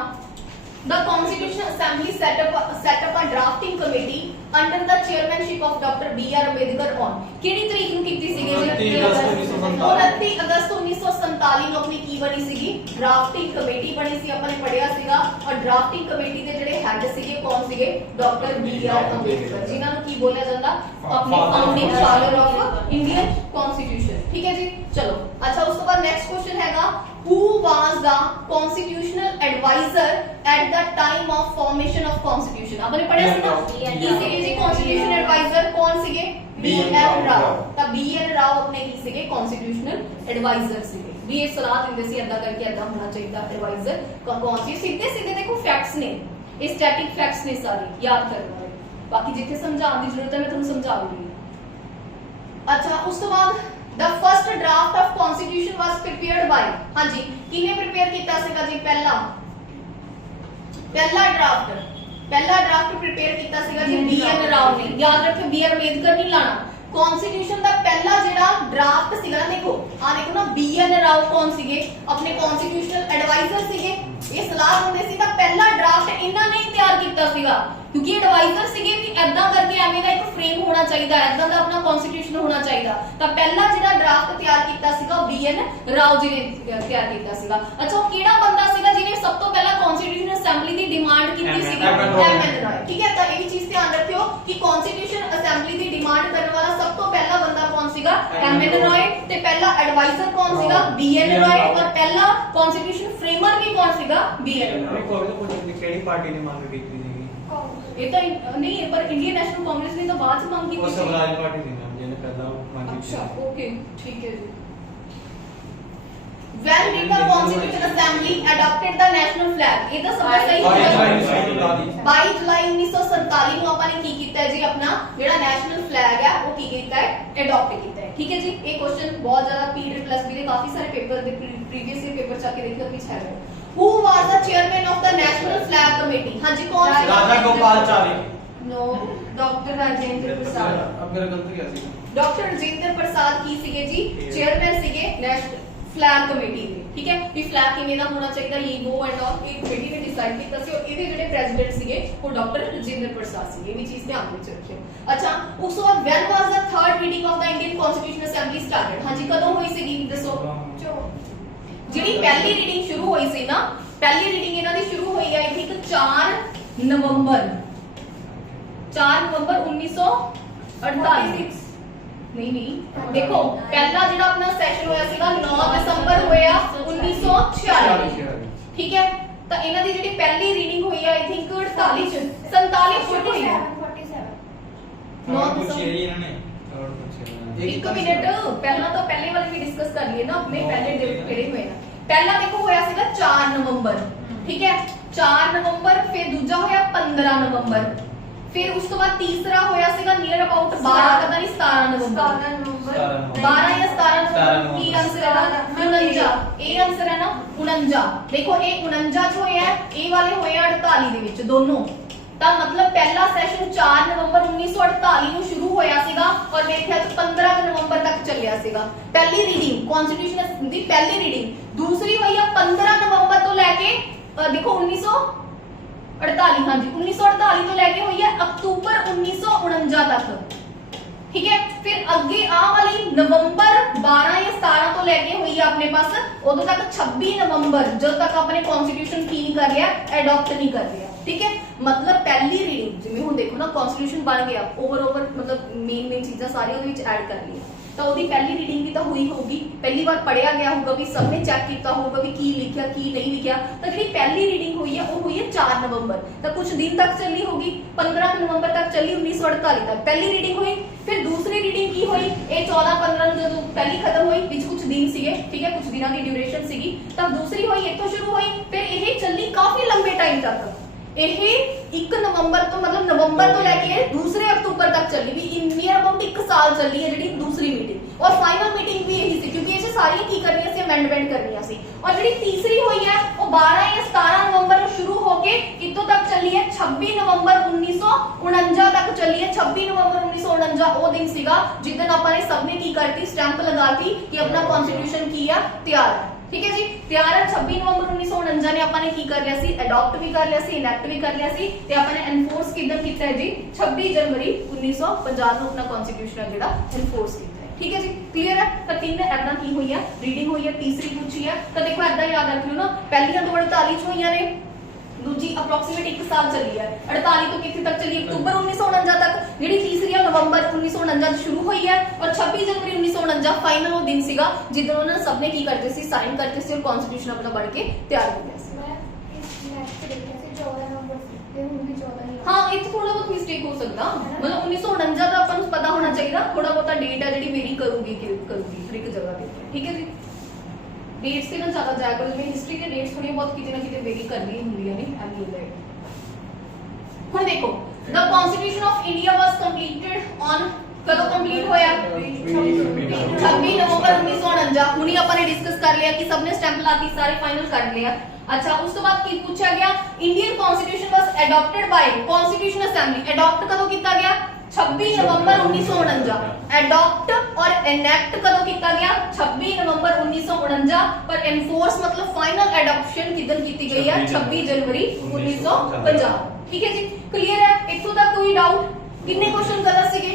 The Constitutional Assembly set up a drafting committee under the chairmanship of Dr. B.R. Ambedkar on ਕਿਹੜੀ ਤਰੀਕ ਨੂੰ ਕੀਤੀ ਸੀਗੀ ਜੀ 29 ਅਗਸਤ 1947 ਨੂੰ ਆਪਣੀ ਕੀ ਬਣੀ ਸੀਗੀ ਡਰਾਫਟਿੰਗ ਕਮੇਟੀ ਬਣੀ ਸੀ ਆਪਾਂ ਨੇ ਪੜਿਆ ਸੀਗਾ ਔਰ ਡਰਾਫਟਿੰਗ ਕਮੇਟੀ ਦੇ ਜਿਹੜੇ ਹੈਡ ਸੀਗੇ ਕੌਣ ਸੀਗੇ ਡਾਕਟਰ B.R. ਅੰਬੇਦਕਰ ਜਿਨ੍ਹਾਂ ਨੂੰ ਕੀ ਬੋਲਿਆ ਜਾਂਦਾ ਆਪਣੇ founding father of Indian constitution ਠੀਕ ਹੈ ਜੀ ਚਲੋ ਅੱਛਾ ਉਸ ਤੋਂ ਬਾਅਦ ਨੈਕਸਟ ਕੁਐਸਚਨ ਹੈਗਾ who was the constitutional advisor at the time of formation of constitution आपने पढ़ा ਸੀ ਨਾ ਕੀ ਸੀਗੇ ਜੀ constitutional advisor ਕੌਣ ਸੀਗੇ B.N. ਰਾਓ ਤਾਂ B.N. ਰਾਓ ਆਪਣੇ ਕੀ ਸੀਗੇ constitutional advisor ਸੀਗੇ ਵੀ ਇਹ ਸਲਾਹ ਦਿੰਦੇ ਸੀ ਏਦਾਂ ਕਰਕੇ ਏਦਾਂ ਹੋਣਾ ਚਾਹੀਦਾ advisor ਕੌਣ ਸੀ ਸਿੱਧੇ ਸਿੱਧੇ ਦੇਖੋ ਫੈਕਟਸ ਨੇ ਇਹ ਸਟੈਟਿਕ ਫੈਕਟਸ ਨੇ ਸਾਰੇ ਯਾਦ ਕਰਨਾ ਹੈ ਬਾਕੀ ਜਿੱਥੇ ਸਮਝਾਉਣ ਦੀ ਜ਼ਰੂਰਤ ਹੈ ਮੈਂ ਤੁਹਾਨੂੰ ਸਮਝਾ ਦੂੰਗੀ ਅੱਛਾ ਉਸ ਤੋਂ ਬਾਅਦ The first draft of constitution was prepared by हाँ जी किने prepare किया सीगा जी पहला draft prepare किया सीगा जी B.N. राव ने याद रखियो B.R. अंबेडकर नहीं लाना कॉन्स्टिट्यूशन का पहला जेड़ा ड्राफ्ट सीगा देखो ना B.N. राव कौन सीगे अपने कॉन्स्टिट्यूशनल एडवाइजर सीगे ये सलाह दिंदे सी तां पहला ड्राफ्ट इन्हां ने ही तैयार कीता सीगा क्योंकि एडवाइजर सीगे भी ऐदां करके एवें दा एक फ्रेम होना चाहिए ऐदां दा अपना कॉन्स्टिट्यूशन होना चाहिए तां पहला जेड़ा ड्राफ्ट तैयार कीता सीगा B.N. राव जी ने तैयार कीता सीगा अच्छा वो केड़ा बंदा सीगा जिने सब तो पहला कॉन्स्टिट्यूशन असेंबली दी डिमांड कीती सीगी M.N. रॉय ठीक है तां ये चीज ध्यान रखियो कि कॉन्स्टिट्यूशन असेंबली दी डिमांड करने वाला सब तो पहला बंदा कौन सीगा M.N. रॉय ते पहला एडवाइजर कौन सीगा B.N. रॉय और पहला कॉन्स्टिट्यूशन फ्रेमर भी कौन सीगा B.N. रॉय ਕਿਹੜੀ ਪਾਰਟੀ ਨੇ ਮੰਗ ਕੀਤੀ ਸੀਗੀ ਇਹ ਤਾਂ ਨਹੀਂ ਹੈ ਪਰ ਇੰਡੀਅਨ ਨੈਸ਼ਨਲ ਕਾਂਗਰਸ ਨੇ ਤਾਂ ਬਾਅਦ ਚ ਮੰਗ ਕੀਤੀ ਉਹ ਸਵਰਾਜ ਪਾਰਟੀ ਦੀ ਨਾਮ ਜਿਹਨੇ ਪਹਿਲਾਂ ਮੰਗ ਕੀਤੀ ਅੱਛਾ ਓਕੇ ਠੀਕ ਹੈ ਜੀ When did the Constitutional Assembly adopted the national flag ਇਹ ਤਾਂ ਸਮਝ ਸਹੀ ਹੈ 22 ਜੁਲਾਈ 1947 ਨੂੰ ਆਪਾਂ ਨੇ ਕੀ ਕੀਤਾ ਹੈ ਜੀ ਆਪਣਾ ਜਿਹੜਾ ਨੈਸ਼ਨਲ ਫਲੈਗ ਹੈ ਉਹ ਕੀ ਕੀਤਾ ਹੈ ਅਡਾਪਟ ਕੀਤਾ ਹੈ ਠੀਕ ਹੈ ਜੀ ਇਹ ਕੁਐਸਚਨ ਬਹੁਤ ਜ਼ਿਆਦਾ PW+ ਦੇ ਕਾਫੀ ਸਾਰੇ ਪੇਪਰ ਦੇ ਪ੍ਰੀਵੀਅਸ ਈਅਰ ਪੇਪਰ ਚੱਕ ਕੇ ਦੇਖਿਓ ਪਿੱਛੇ ਹੈ Who was the chairman of the National Flag Committee हाँ जी कौन सी राजा गोपाल चारी नो डॉक्टर राजेंद्र प्रसाद अब मेरा गलत क्या ਸੀ डॉक्टर राजेंद्र प्रसाद की सीगे जी चेयरमैन सीगे नेशनल फ्लैग कमेटी ਦੇ ਠੀਕ ਹੈ ਵੀ ਫਲੈਗ ਕਿਵੇਂ ਦਾ ਹੋਣਾ ਚਾਹੀਦਾ ਇਹ वो एंड ऑल ਇਹ ਕਮੇਟੀ ਨੇ ਡਿਸਾਈਡ ਕੀਤਾ ਸੀ ਔਰ ਇਹਦੇ ਜਿਹੜੇ ਪ੍ਰੈਜ਼ੀਡੈਂਟ ਸੀਗੇ ਉਹ ਡਾਕਟਰ ਰਾਜੇਂਦਰ ਪ੍ਰਸਾਦ ਸੀਗੇ ਇਹ ਵੀ ਚੀਜ਼ ਧਿਆਨ ਵਿੱਚ ਰੱਖਿਓ ਅੱਛਾ ਉਸ ਤੋਂ ਬਾਅਦ when was the third reading of the Indian Constitutional Assembly started ਹਾਂਜੀ ਕਦੋਂ ਹੋਈ ਸੀਗੀ ਦੱਸੋ ਜਿਹੜੀ ਪਹਿਲੀ ਰੀਡਿੰਗ ਸ਼ੁਰੂ ਹੋਈ ਸੀ ਨਾ ਪਹਿਲੀ ਰੀਡਿੰਗ ਇਹਨਾਂ ਦੀ ਸ਼ੁਰੂ ਹੋਈ ਆਈ ਥਿੰਕ 4 ਨਵੰਬਰ 1948 नहीं देखो पहला ਜਿਹੜਾ ਆਪਣਾ ਸੈਸ਼ਨ ਹੋਇਆ ਸੀਗਾ 9 ਦਸੰਬਰ ਹੋਇਆ 1946 ਠੀਕ ਹੈ ਤਾਂ ਇਹਨਾਂ ਦੀ ਜਿਹੜੀ ਪਹਿਲੀ ਰੀਡਿੰਗ ਹੋਈ ਆਈ ਥਿੰਕ 48 ਚ 47 ਸ਼ੁਰੂ ਹੋਈ 9 ਦਸੰਬਰ ਇੱਕ ਮਿੰਟ ਪਹਿਲਾਂ ਤਾਂ ਪਹਿਲੇ ਵਾਲੇ ਵੀ ਡਿਸਕਸ ਕਰ ਲਈਏ ਨਾ ਆਪਣੇ ਪਹਿਲੇ ਦਿਨ ਕਿਹੜੇ ਹੋਏ ਨਾ ਪਹਿਲਾ ਦੇਖੋ ਹੋਇਆ ਸੀਗਾ 4 ਨਵੰਬਰ ਠੀਕ ਹੈ 4 ਨਵੰਬਰ ਫਿਰ ਦੂਜਾ ਹੋਇਆ 15 ਨਵੰਬਰ फिर उस तो बाद तीसरा होया सीगा नियर अबाउट 12 पता नहीं 17 नवंबर 12 या 17 नवंबर की आंसर है ना 49 ए आंसर है ना 49 देखो ए 49 जो होया है ए वाले होया 48 दे विच दोनों ਤਾਂ मतलब पहला सेशन 4 नवंबर 1948 ਨੂੰ ਸ਼ੁਰੂ ਹੋਇਆ ਸੀਗਾ ਔਰ ਵੇਖਿਆ ਤਾਂ 15 ਨਵੰਬਰ ਤੱਕ ਚੱਲਿਆ ਸੀਗਾ ਪਹਿਲੀ ਰੀਡਿੰਗ ਕਨਸਟੀਟਿਊਸ਼ਨ ਦੀ ਪਹਿਲੀ ਰੀਡਿੰਗ ਦੂਸਰੀ ਹੋਈ ਆ 15 ਨਵੰਬਰ ਤੋਂ ਲੈ ਕੇ ਦੇਖੋ 1948 हाँ जी 1948 तो लेके हुई है अक्टूबर 1949 तक ठीक है। फिर अगे आ वाली नवंबर 12 या 17 तो लेके हुई है अपने पास, उदों तक 26 नवंबर जब तक अपने कॉन्स्टिट्यूशन की नहीं कर लिया, एडॉप्ट नहीं कर लिया, ठीक है। मतलब पहली रीडिंग जिवें हुण देखो ना कॉन्स्टिट्यूशन बन गया, ओवर मतलब मेन चीज़ां सारी ਉਹਦੇ ਵਿੱਚ ऐड कर ली तो ਉਹਦੀ पहली रीडिंग भी तो हुई होगी, पहली बार पढ़िया गया होगा भी सबने चेक किया होगा भी की लिखा की नहीं लिखा। तो जी पहली रीडिंग हुई है वो हुई है 4 नवंबर, तो कुछ दिन तक चली होगी, 15 नवंबर तक चली 1948 तक पहली रीडिंग हुई। फिर दूसरी रीडिंग की हुई ये 14-15 जो पहली खत्म हुई, बीच कुछ दिन सीगे, ठीक है, कुछ दिनों की ड्यूरेशन सीगी, तब दूसरी हुई इतों शुरू हुई, फिर ये चली काफी लंबे टाइम तक। ਇਹ 1 ਨਵੰਬਰ ਤੋਂ मतलब नवंबर तो लेके 2 अक्टूबर तक चली भी नियर अबाउट 1 साल चली है जी दूसरी मीटिंग, और फाइनल मीटिंग भी यही सी क्योंकि इसे सारी की करनी सी अमेंडमेंट करनी सी। और जी तीसरी हुई है वो 12 या 17 नवंबर शुरू होके इतों तक चली है 26 नवंबर 1949 तक चली है। 26 नवंबर 1949 वो दिन सीगा जिस दिन अपन ने सबने की करती स्टैंप लगाती कि अपना कॉन्स्टिट्यूशन की है तैयार है, ठीक है जी तैयार है। 26 नवंबर 1949 ने अपन ने की कर लिया सी, अडॉप्ट भी कर लिया सी, इनैक्ट भी कर लिया सी, ते अपन ने एनफोर्स किदन कीता है जी 26 जनवरी 1950 ਨੂੰ अपना कॉन्स्टिट्यूशन है जेड़ा एनफोर्स कीता है, ठीक है जी क्लियर है। तो तीन ऐदा की हुई है रीडिंग हुई है, तीसरी पूछी है तो देखो ऐदा याद रख लो ना, पहलियां 48 हुई ने, दूजी अप्रोक्सीमेट 1 साल चली है, 48 तो कितने तक चली अक्टूबर 1949 तक, जी तीसरी नवंबर 1949 शुरू हुई है, और 26 जनवरी 1949 फाइनल वो दिन सीगा जिस दिन उन्होंने सबने की करते सी साइन करते सी और कॉन्स्टिट्यूशन अपना बन के तैयार हो गया सी। हाँ इतना थोड़ा बहुत मिस्टेक हो सकता, मतलब 1949 का अपन पता होना चाहिए, थोड़ा बहुत डेट है जी वेरी करूंगी हर एक जगह पे, ठीक है जी डेट्स से ना ज्यादा जाया करो, जिवें हिस्ट्री के डेट्स थोड़ी बहुत किते ना किते वेरी करनी हुंदी है नहीं एम यू हुण देखो the constitution of India was completed on कदों कंप्लीट होया 26 नवंबर 1949 हुणी अपन ने डिस्कस कर लिया कि सबने स्टैंप लाती सारे फाइनल कर लिया। अच्छा उस तो बाद की पूछा गया Indian constitution was adopted by constitution assembly, adopt कदों किया गया 26 नवंबर 1949, अडॉप्ट और एनेक्ट कदों किया गया 26 नवंबर 1949, पर एनफोर्स मतलब फाइनल एडॉप्शन किदन की गई है 26 जनवरी 1950, ठीक है जी क्लियर है। इत्थों तक कोई डाउट? कितने क्वेश्चन गलत सीगे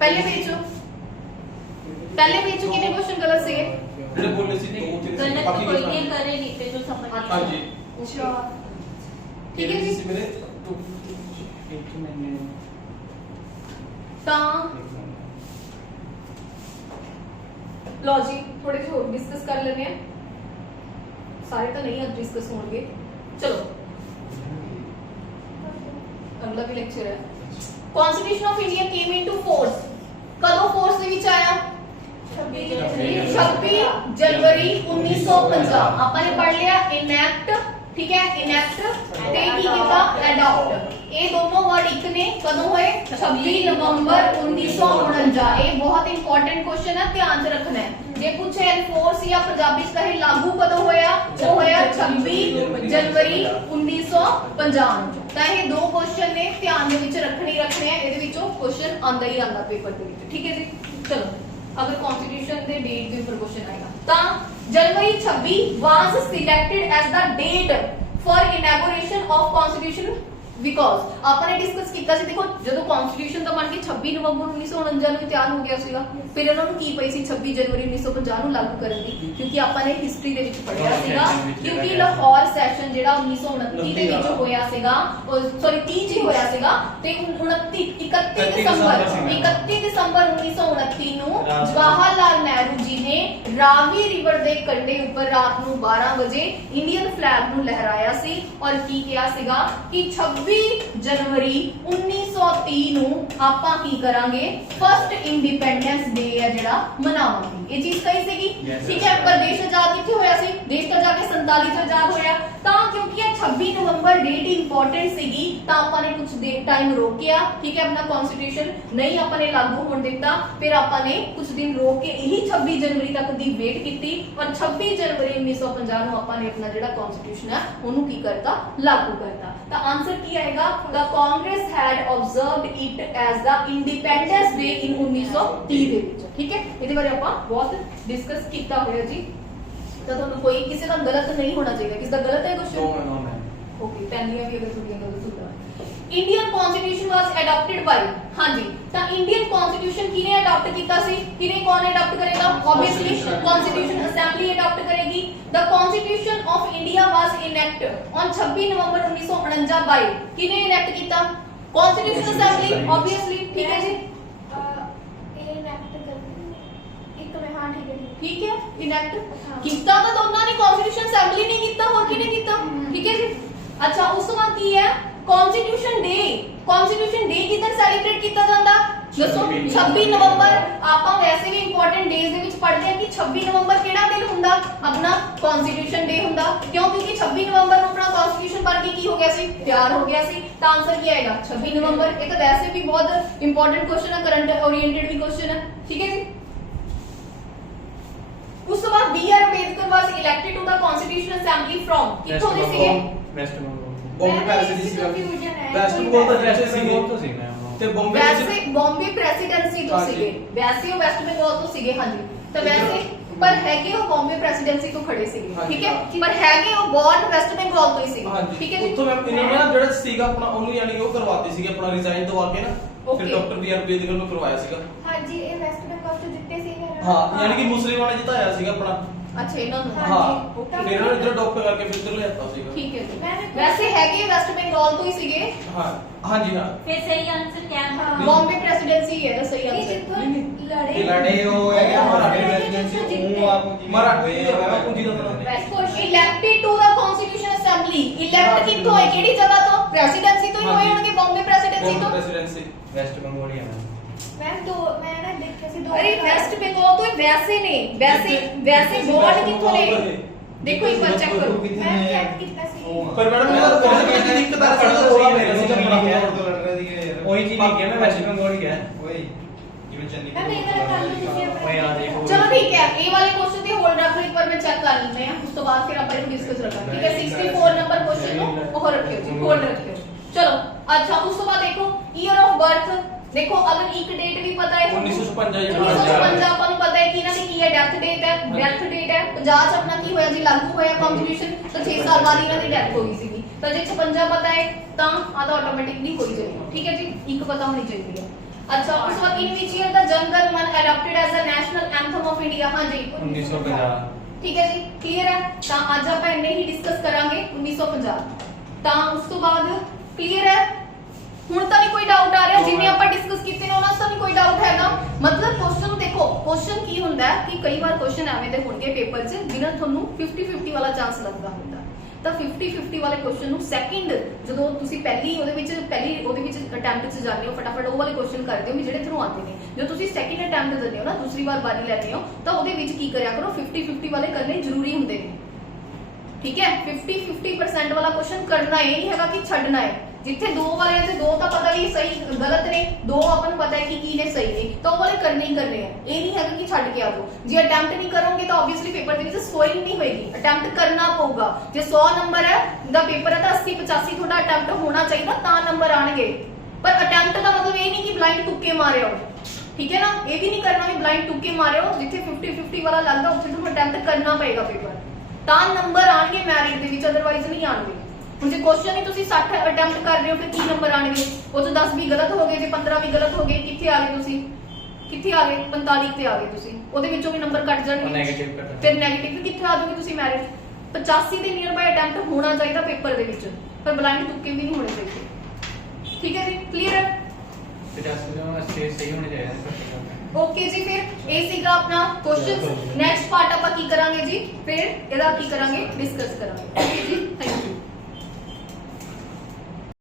पहले पेज कितने क्वेश्चन गलत सीगे? ਜਿਹੜੇ ਬੋਲੇ ਸੀ ਦੋ ਤਿੰਨ गलत ਬਾਕੀ कोई नहीं करे नहीं थे जो समझ नहीं हाँ जी अच्छा ठीक है जी ਸੀ ਮੇਰੇ तो एक महीने ਤਾਂ लो जी थोड़े जो और डिस्कस कर लेते हैं, सारे तो नहीं अब डिस्कस होंगे। चलो अगला भी लेक्चर है constitution of India came into force, कदों फोर्स ਦੇ ਵਿੱਚ ਆਇਆ 26 जनवरी 1950 अपन ने पढ़ लिया इनैक्ट, ठीक है इनैक्ट ते की कीता अडॉप्ट, ये दोनों वर्ड एक ने कदों होए 26 नवंबर 1949। ये बहुत इंपॉर्टेंट क्वेश्चन है ध्यान से रखना है, जे पूछे एनफोर्स या पंजाबी च कहे लागू कदों होया वो होया 26 जनवरी 1950। ਤਾਂ ਇਹ ਦੋ क्वेश्चन ने ध्यान ਦੇ ਵਿੱਚ ਰੱਖਣੇ ਹੈ, ਇਹਦੇ ਵਿੱਚੋਂ क्वेश्चन ਆਂਦਾ ਹੀ ਆਂਦਾ पेपर ਦੇ ਵਿੱਚ, ठीक है जी चलो अगर कॉन्स्टिट्यूशन दे डेट के ऊपर क्वेश्चन आएगा ता January 26 was selected as the date for inauguration of constitution because आपने डिस्कस किया सी देखो ਜਦੋਂ कॉन्स्टिट्यूशन ਦਾ ਬਣ ਕੇ 26 ਨਵੰਬਰ 1949 ਨੂੰ ਤਿਆਰ ਹੋ ਗਿਆ ਸੀਗਾ, ਫਿਰ ਉਹਨਾਂ ਨੂੰ ਕੀ ਪਈ ਸੀ 26 ਜਨਵਰੀ 1950 ਨੂੰ ਲਾਗੂ ਕਰਨ ਦੀ, ਕਿਉਂਕਿ ਆਪਾਂ ਨੇ ਹਿਸਟਰੀ ਦੇ ਵਿੱਚ ਪੜ੍ਹਿਆ ਸੀਗਾ ਕਿਉਂਕਿ ਲਾਹੌਰ ਸੈਸ਼ਨ ਜਿਹੜਾ 1929 ਦੇ ਵਿੱਚ ਹੋਇਆ ਸੀਗਾ, ਸੌਰੀ 30 ਚ ਹੋਇਆ ਸੀਗਾ ਤੇ 31 ਦਸੰਬਰ 1929 ਨੂੰ ਜਵਾਹਰ ਲਾਲ ਨਹਿਰੂ ਜੀ ਨੇ ਰਾਵੀ ਰਿਵਰ ਦੇ ਕੰਢੇ ਉੱਪਰ ਰਾਤ ਨੂੰ 12 ਵਜੇ ਇੰਡੀਅਨ ਫਲੈਗ ਨੂੰ ਲਹਿਰਾਇਆ ਸੀ ਔਰ ਕੀ ਕਿਹਾ ਸੀਗਾ ਕਿ 26 जनवरी 1930 ਨੂੰ ਆਪਾਂ ਕੀ ਕਰਾਂਗੇ ਫਸਟ ਇੰਡੀਪੈਂਡੈਂਸ ਡੇ ਹੈ ਜਿਹੜਾ ਮਨਾਵਾਂਗੇ। ਇਹ ਚੀਜ਼ ਕਹੀ ਸੀਗੀ, ਠੀਕ ਹੈ। ਪਰ ਦੇਸ਼ ਆਜ਼ਾਦ ਕਿੱਥੇ ਹੋਇਆ ਸੀ? ਦੇਸ਼ ਤਾਂ ਜਾ ਕੇ 47 ਚ ਆਜ਼ਾਦ ਹੋਇਆ, ਤਾਂ ਕਿਉਂਕਿ ਇਹ 26 ਨਵੰਬਰ ਡੇਟ ਇੰਪੋਰਟੈਂਟ ਸੀਗੀ ਤਾਂ ਆਪਾਂ ਨੇ ਕੁਝ ਟਾਈਮ ਰੋਕਿਆ, ਠੀਕ ਹੈ। ਆਪਣਾ ਕਨਸਟੀਟਿਊਸ਼ਨ ਨਹੀਂ ਆਪਾਂ ਨੇ ਲਾਗੂ ਹੋਣ ਦਿੱਤਾ, ਫਿਰ ਆਪਾਂ ਨੇ ਕੁਝ ਦਿਨ ਰੋਕ ਕੇ ਇਹੀ 26 ਜਨਵਰੀ ਤੱਕ ਦੀ ਵੇਟ ਕੀਤੀ ਔਰ 26 ਜਨਵਰੀ 1950 ਨੂੰ ਆਪਾਂ ਨੇ ਆਪਣਾ ਜਿਹੜਾ ਕਨਸਟੀਟਿਊਸ਼ਨ ਹੈ ਉਹਨੂੰ ਕੀ ਕਰਤਾ ਲਾਗੂ ਕਰਤਾ। ਤਾਂ ਆਨਸਰ ਕੀ ਆਏਗਾ? The Congress had observed it as the Independence Day in 1930 ਦੇ ਵਿੱਚ, ਠੀਕ ਹੈ। ਇਹਦੇ ਬਾਰੇ ਆਪਾਂ ਬਹੁਤ ਡਿਸਕਸ ਕੀਤਾ ਹੋਇਆ ਜੀ, ਤਾਂ ਤੁਹਾਨੂੰ ਕੋਈ ਕਿਸੇ ਦਾ ਗਲਤ ਨਹੀਂ ਹੋਣਾ ਚਾਹੀਦਾ। ਕਿਸ ਦਾ ਗਲਤ ਹੈ ਕੁਝ? ओके पहलियां भी अगर थोड़ी गलत होता Indian constitution was adopted by हां जी ਤਾਂ ਇੰਡੀਅਨ ਕਨਸਟੀਟਿਊਸ਼ਨ ਕਿਨੇ ਅਡਾਪਟ ਕੀਤਾ ਸੀ ਕਿਨੇ ਕੌਣ ਅਡਾਪਟ ਕਰੇਗਾ ਆਬਵੀਅਸਲੀ ਕਨਸਟੀਟਿਊਸ਼ਨ ਅਸੈਂਬਲੀ ਅਡਾਪਟ ਕਰੇਗੀ the constitution of India was enact on 26 ਨਵੰਬਰ 1949 ਬਾਈ ਕਿਨੇ ਇਨੈਕਟ ਕੀਤਾ ਕਨਸਟੀਟਿਊਸ਼ਨ ਅਸੈਂਬਲੀ ਆਬਵੀਅਸਲੀ ਠੀਕ ਹੈ ਜੀ ठीक है इनैक्ट ਕੀਤਾ ਤਾਂ ਦੋਨਾਂ ਨੇ ਕਨਸਟੀਟਿਊਸ਼ਨ ਅਸੈਂਬਲੀ ਨੇ ਕੀਤਾ ਹੋਰ ਕਿਹਨੇ ਕੀਤਾ ਠੀਕ ਹੈ ਜੀ ਅੱਛਾ ਉਸ ਤੋਂ ਬਾਅਦ ਕੀ ਹੈ ਕਨਸਟੀਟਿਊਸ਼ਨ ਡੇ ਕਿਦਾਂ ਸੈਲੀਬ੍ਰੇਟ ਕੀਤਾ ਜਾਂਦਾ ਦੱਸੋ 26 ਨਵੰਬਰ ਆਪਾਂ ਵੈਸੇ ਵੀ ਇੰਪੋਰਟੈਂਟ ਡੇਜ਼ ਦੇ ਵਿੱਚ ਪੜ੍ਹਦੇ ਹਾਂ ਕਿ 26 ਨਵੰਬਰ ਕਿਹੜਾ ਦਿਨ ਹੁੰਦਾ ਆਪਣਾ ਕਨਸਟੀਟਿਊਸ਼ਨ ਡੇ ਹੁੰਦਾ ਕਿਉਂ ਕਿਉਂਕਿ 26 ਨਵੰਬਰ ਨੂੰ ਆਪਣਾ ਕਨਸਟੀਟਿਊਸ਼ਨ ਬਣ ਕੇ ਕੀ ਹੋ ਗਿਆ ਸੀ ਤਿਆਰ ਹੋ ਗਿਆ ਸੀ ਤਾਂ ਆਨਸਰ ਕੀ ਆਏਗਾ 26 ਨਵੰਬਰ ਇਹ ਤਾਂ ਵੈਸੇ ਵੀ ਬਹੁਤ ਇੰਪੋਰਟੈਂਟ ਕੁਐਸਚਨ ਹੈ ਕਰੰਟ ओरिएंटेड ਵੀ ਕੁਐਸਚਨ ਹੈ ਠੀਕ ਹੈ ਜੀ ਉਸ ਤੋਂ ਬਾਅਦ B R Ambedkar was elected to the constitution assembly from ਕਿੱਥੋਂ ਦੇ ਸੀਗੇ ਵੈਸਟ ਬੰਗਾਲ बॉम्बे प्रेसिडेंसी का वेस्ट बंगाल का प्रेसिडेंसी तो सी मैं ਤੇ ਬੰਬੇ ਵੈਸੇ ਬੰਬੇ ਪ੍ਰੈਸੀਡੈਂਸੀ ਤੋਂ ਸੀਗੇ ਵੈਸੇ ਉਹ ਵੈਸਟ ਬੰਗਾਲ ਤੋਂ ਸੀਗੇ ਹਾਂਜੀ ਤਾਂ ਵੈਸੇ ਪਰ ਹੈਗੇ ਉਹ ਬੰਬੇ ਪ੍ਰੈਸੀਡੈਂਸੀ ਤੋਂ ਖੜੇ ਸੀਗੇ ਠੀਕ ਹੈ ਪਰ ਹੈਗੇ ਉਹ ਬੋਰਨ ਵੈਸਟ ਬੰਗਾਲ ਤੋਂ ਹੀ ਸੀਗੇ ਠੀਕ ਹੈ ਜੀ ਉੱਥੋਂ ਮੈਂ ਇਹਨਾਂ ਨੇ ਨਾ ਜਿਹੜਾ ਸੀਗਾ ਆਪਣਾ ਉਹਨੂੰ ਯਾਨੀ ਉਹ ਕਰਵਾਤੇ ਸੀਗੇ ਆਪਣਾ ਰਿਜ਼ਾਈਨ ਦਵਾ ਕੇ ਨਾ ਫਿਰ ਡਾਕਟਰ ਬੀ ਆਰ ਅੰਬੇਦਕਰ ਨੂੰ ਕਰਵਾਇਆ ਸੀਗਾ ਹਾਂਜੀ ਇਹ ਵੈਸਟ ਬੰਗਾਲ ਤੋਂ ਜਿੱਤੇ ਸੀ ਹਾਂ ਯਾਨੀ ਕਿ ਮੁਸਲਿਮਾਂ ਨੇ ਜਿਤਾਇਆ ਸੀਗਾ ਆਪਣਾ ਅੱਛਾ ਇਹਨਾਂ ਨੂੰ ਹਾਂ ਫਿਰ ਇਹਨਾਂ ਨੇ ਇਧਰ ਡਾਕਟਰ ਕਰਕੇ ਫਿਰ ਇਧਰ ਲਿਆਤਾ ਸੀਗਾ ਠੀਕ ਹੈ ਜੀ ਵੈਸੇ ਹੈਗੇ ਵੈਸਟ ਬੰਗਾਲ ਤੋਂ ਹੀ ਸੀਗੇ ਹਾਂ ਹਾਂਜੀ ਹਾਂ ਫਿਰ ਸਹੀ ਆਨਸਰ क्या है ਬੰਬੇ ਪ੍ਰੈਸੀਡੈਂਸੀ ਹੈ ਸਹੀ ये ਆਨਸਰ जितो ये लड़े वो है क्या मराठी प्रेसिडेंसी वो आप ਮਰਾਠੀ ਦਾ ਕੁੰਜੀ ਦਾ ਨਾਮ elected to the constitution assembly elect ਕਿੱਥੋਂ ਹੋਏ ਕਿਹੜੀ ਜਗ੍ਹਾ ਤੋਂ ਪ੍ਰੈਸੀਡੈਂਸੀ ਤੋਂ ਹੀ ਹੋਏ ਹੋਣਗੇ ਬੰਬੇ ਪ੍ਰੈਸੀਡੈਂਸੀ ਤੋਂ प्रेसिडेंसी वेस्ट बंगाल ही है मैम दो मैं ना देखा सी दो अरे वेस्ट बंगाल तो वैसे ने वैसे बोर्ड किथों ने देखो एक बार चेक करो मैं चेक कितना सी पर मैडम मेरा तो बहुत किसी दिक्कत आ रही है वही चीज नहीं किया मैं वेस्ट बंगाल ही है वही जीवन चंदी मैं नहीं कर रहा हूं वही आ देखो चलो ठीक है ए वाले क्वेश्चन पे होल्ड रख लो एक बार मैं चेक कर लेते हैं उस तो बाद फिर अपन डिस्कस रखेंगे ठीक है 64 नंबर क्वेश्चन नो और रखियो जी होल्ड रखियो चलो अच्छा उस तो बाद देखो ईयर ऑफ बर्थ देखो अगर एक डेट भी पता है 1955 ਆਪਾਂ ਨੂੰ ਪਤਾ ਹੈ ਕਿ ਇਹਨਾਂ ਦੀ ਕੀ ਹੈ ਡੈਥ ਡੇਟ ਹੈ 50 ਚ ਆਪਣਾ ਕੀ ਹੋਇਆ ਜੀ ਲਾਗੂ ਹੋਇਆ ਕਨਸਟੀਟਿਊਸ਼ਨ ਤਾਂ 6 ਸਾਲ ਬਾਅਦ ਇਹਨਾਂ ਦੀ ਡੈਥ ਹੋ ਗਈ ਸੀਗੀ ਤਾਂ ਜੇ 56 ਪਤਾ ਹੈ ਤਾਂ ਆ ਤਾਂ ਆਟੋਮੈਟਿਕਲੀ ਹੋ ਹੀ ਜਾਏਗਾ ਠੀਕ ਹੈ ਜੀ ਇੱਕ ਪਤਾ ਹੋਣੀ ਚਾਹੀਦੀ ਹੈ अच्छा उस वक्त इन which year the Janagana Mana adopted as a national anthem of India हां जी 1950 ठीक है जी क्लियर है ਤਾਂ ਅੱਜ ਆਪਾਂ ਇੰਨੇ ਹੀ ਡਿਸਕਸ ਕਰਾਂਗੇ 1950 ਤਾਂ ਉਸ ਤੋਂ ਬਾਅਦ ਕਲੀਅਰ ਹੈ ਹੁਣ ਤਾਂ ਨਹੀਂ ਕੋਈ ਡਾਊਟ ਆ ਰਿਹਾ ਜਿੰਨੇ ਆਪਾਂ ਡਿਸਕਸ ਕੀਤੇ ਨੇ ਉਹਨਾਂ 'ਚ ਤਾਂ ਨਹੀਂ ਕੋਈ ਡਾਊਟ ਹੈਗਾ ਮਤਲਬ ਕੁਐਸਚਨ ਦੇਖੋ ਕੁਐਸਚਨ ਕੀ ਹੁੰਦਾ ਹੈ ਕਿ ਕਈ ਵਾਰ ਕੁਐਸਚਨ ਐਵੇਂ ਦੇ ਹੋਣਗੇ ਪੇਪਰ 'ਚ ਜਿਨ੍ਹਾਂ ਤੁਹਾਨੂੰ 50-50 ਵਾਲਾ ਚਾਂਸ ਲੱਗਦਾ ਹੁੰਦਾ ਤਾਂ 50-50 ਵਾਲੇ ਕੁਐਸਚਨ ਨੂੰ ਸੈਕਿੰਡ ਜਦੋਂ ਤੁਸੀਂ ਪਹਿਲੀ ਉਹਦੇ ਵਿੱਚ ਅਟੈਂਪਟ 'ਚ ਜਾਂਦੇ ਹੋ ਫਟਾਫਟ ਉਹ ਵਾਲੇ ਕੁਐਸਚਨ ਕਰਦੇ ਹੋ ਵੀ ਜਿਹੜੇ ਤੁਹਾਨੂੰ ਆਉਂਦੇ ਨੇ ਜਦੋਂ ਤੁਸੀਂ ਸੈਕਿੰਡ ਅਟੈਂਪਟ ਦਿੰਦੇ ਹੋ ਨਾ ਦੂਸਰੀ ਵਾਰ ਬਾਰੀ ਲੈਂਦੇ ਹੋ ਤਾਂ ਉਹਦੇ ਵਿੱਚ ਕੀ ਕਰਿਆ ਕਰੋ 50-50 ਵਾਲੇ ਕਰਨੇ ਜ਼ਰੂਰੀ ਹੁੰਦੇ ਨੇ ਠੀਕ ਹੈ 50% ਵਾਲਾ ਕੁਐਸਚਨ ਕਰਨਾ ਇਹ ਨਹੀਂ ਹੈਗਾ ਕਿ ਛੱਡਣਾ ਹੈ ਜਿੱਥੇ ਦੋ ਵਾਲੇ ਤੇ ਦੋ ਤਾਂ ਪਤਾ ਵੀ ਸਹੀ ਗਲਤ ਨੇ ਦੋ ਆਪਾਂ ਨੂੰ ਪਤਾ ਹੈ ਕਿ ਕੀ ਨੇ ਸਹੀ ਨੇ ਤਾਂ ਉਹ ਵਾਲੇ ਕਰਨੇ ਹੀ ਕਰਨੇ ਆ ਇਹ ਨਹੀਂ ਹੈਗਾ ਕਿ ਛੱਡ ਕੇ ਆ ਜਾਓ ਜੇ ਅਟੈਂਪਟ ਨਹੀਂ ਕਰੋਗੇ ਤਾਂ ਆਬਵੀਅਸਲੀ ਪੇਪਰ ਦੇ ਵਿੱਚ ਸਕੋਰਿੰਗ ਨਹੀਂ ਹੋਏਗੀ ਅਟੈਂਪਟ ਕਰਨਾ ਪਊਗਾ ਜੇ 100 ਨੰਬਰ ਹੈ ਦਾ ਪੇਪਰ ਹੈ ਤਾਂ 80-85 ਤੁਹਾਡਾ ਅਟੈਂਪਟ ਹੋਣਾ ਚਾਹੀਦਾ ਤਾਂ ਨੰਬਰ ਆਣਗੇ ਪਰ ਅਟੈਂਪਟ ਦਾ ਮਤਲਬ ਇਹ ਨਹੀਂ ਕਿ ਬਲਾਈਂਡ ਤੁੱਕੇ ਮਾਰਿਓ ਠੀਕ ਹੈ ਨਾ ਇਹ ਵੀ ਨਹੀਂ ਕਰਨਾ ਵੀ ਬਲਾਈਂਡ ਤੁੱਕੇ ਮਾਰਿਓ ਜਿੱਥੇ 50-50 ਵਾਲਾ ਲੱਗਦਾ ਉੱਥੇ ਤੁਹਾਨੂੰ ਅਟੈਂਪਟ ਕਰਨਾ ਪਏਗਾ ਪੇਪਰ ਤਾਂ ਨੰਬਰ ਆਣਗੇ ਮੈਰਿਟ ਦੇ ਵਿੱਚ ਅਦਰਵਾਈਜ਼ ਨਹੀਂ ਆਣਗੇ ਹੁਣ ਜੇ ਕੁਐਸਚਨ ਹੀ ਤੁਸੀਂ 60 ਅਟੈਂਪਟ ਕਰ ਰਹੇ ਹੋ ਫਿਰ ਕੀ ਨੰਬਰ ਆਣਗੇ ਉਹ ਤੋਂ 10 ਵੀ ਗਲਤ ਹੋ ਗਏ ਜੇ 15 ਵੀ ਗਲਤ ਹੋ ਗਏ ਕਿੱਥੇ ਆ ਗਏ ਤੁਸੀਂ ਕਿੱਥੇ ਆ ਗਏ 45 ਤੇ ਆ ਗਏ ਤੁਸੀਂ ਉਹਦੇ ਵਿੱਚੋਂ ਵੀ ਨੰਬਰ ਕੱਟ ਜਾਣਗੇ ਨੈਗੇਟਿਵ ਕੱਟ ਫਿਰ ਨੈਗੇਟਿਵ ਕਿੱਥੇ ਆ ਜਾਓਗੇ ਤੁਸੀਂ ਮੈਰਿਟ 85 ਦੇ ਨੀਅਰ ਬਾਈ ਅਟੈਂਪਟ ਹੋਣਾ ਚਾਹੀਦਾ ਪੇਪਰ ਦੇ ਵਿੱਚ ਪਰ ਬਲਾਈਂਡ ਤੁੱਕੇ ਵੀ ਨਹੀਂ ਹੋਣੇ ਚਾਹੀਦੇ ਠੀਕ ਹੈ ਜੀ ਕਲੀਅਰ ਹੈ 50 में स्टेज सही होने चाहिए ਓਕੇ ਜੀ ਫਿਰ ਇਹ ਸੀਗਾ ਆਪਣਾ ਕੁਐਸਚਨਸ ਨੈਕਸਟ ਪਾਰਟ ਆਪਾਂ ਕੀ ਕਰਾਂਗੇ ਜੀ ਫਿਰ ਇਹਦਾ ਕੀ ਕਰਾਂਗੇ ਡਿਸਕਸ ਕਰਾਂਗੇ ਓਕੇ ਜੀ ਥੈਂਕ ਯੂ